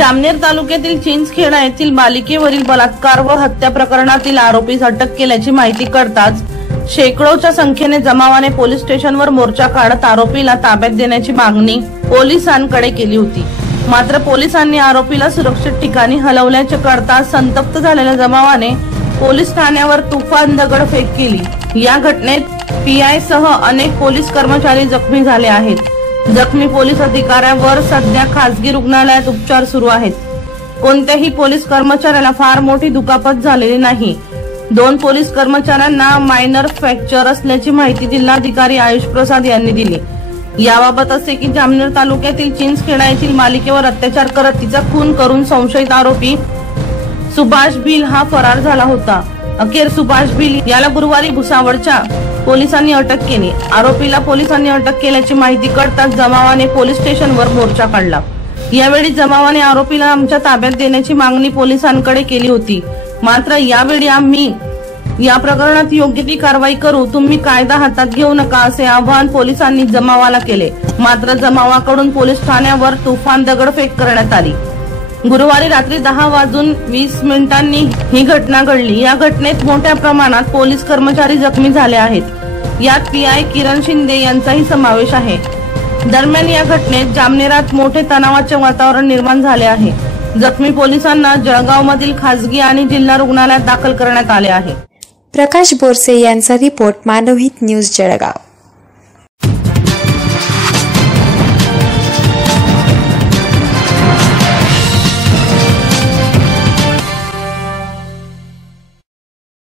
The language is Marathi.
जामनेर तालुक्यातील चिंचखेडा येथील बालिकेवरील बलात्कार व हत्या प्रकरणातील आरोपीस अटक केल्याची माहिती कळताच शेकडोच्या संख्येने जमावाने पोलीस स्टेशनवर मोर्चा काढत आरोपीला ताब्यात देण्याची मागणी पोलिसांकडे केली होती। मात्र पोलिसांनी आरोपीला सुरक्षित ठिकाणी हलवल्याचे कळताच संतप्त झालेल्या जमावाने पोलीस ठाण्यावर तुफान दगडफेक केली। या घटनेत पीआय सह अनेक पोलीस कर्मचारी जखमी झाले आहेत। जखमी पोलीस अधिकाऱ्यावर सध्या खासगी रुग्णालयात उपचार सुरू आहेत। कोणत्याही पोलीस कर्मचाऱ्याला फार मोठी दुखापत झालेली नाही। 2 पोलीस कर्मचाऱ्यांना मायनर फ्रॅक्चर असल्याची माहिती जिल्हाधिकारी आयुष प्रसाद यांनी दिली। याबाबत असे की जामनेर तालुक्यातील चिंचखेडा येथील बालिकेवर अत्याचार करत तिचा खून करून संशयित आरोपी सुभाष भिल हा फरार झाला होता। अखेर सुभाष भिल याला गुरुवारी भुसावळच्या पोलिसांनी अटक केली। आरोपीला पोलिसांनी अटक केल्याची माहिती कळताच जमावाने पोलीस स्टेशनवर मोर्चा काढला। यावेळी जमावाने आरोपीला आमच्या ताब्यात देण्याची मागणी पोलिसांकडे केली होती। मात्र यावेळी आम्ही या प्रकरणात योग्य ती कारवाई करू, तुम्ही कायदा हातात घेऊ नका असे आवाहन पोलिसांनी जमावाला केले। मात्र जमावाकडून पोलीस ठाण्यावर तुफान दगडफेक करण्यात आली। गुरुवारी रात्री 10:20 ही घटना घडली। या घटनेत मोठ्या प्रमाणात पोलीस कर्मचारी जखमी झाले आहेत। यात पीआय किरण शिंदे यांचाही समावेश आहे। दरम्यान या घटनेत जामनेरात मोठे तणावाचे वातावरण निर्माण झाले आहे। जखमी पोलिसांना जळगाव मधील खासगी आणि जिल्हा रुग्णालयात दाखल करण्यात आले आहे। प्रकाश बोरसे यांचा रिपोर्ट, मानवहित न्यूज, जळगाव।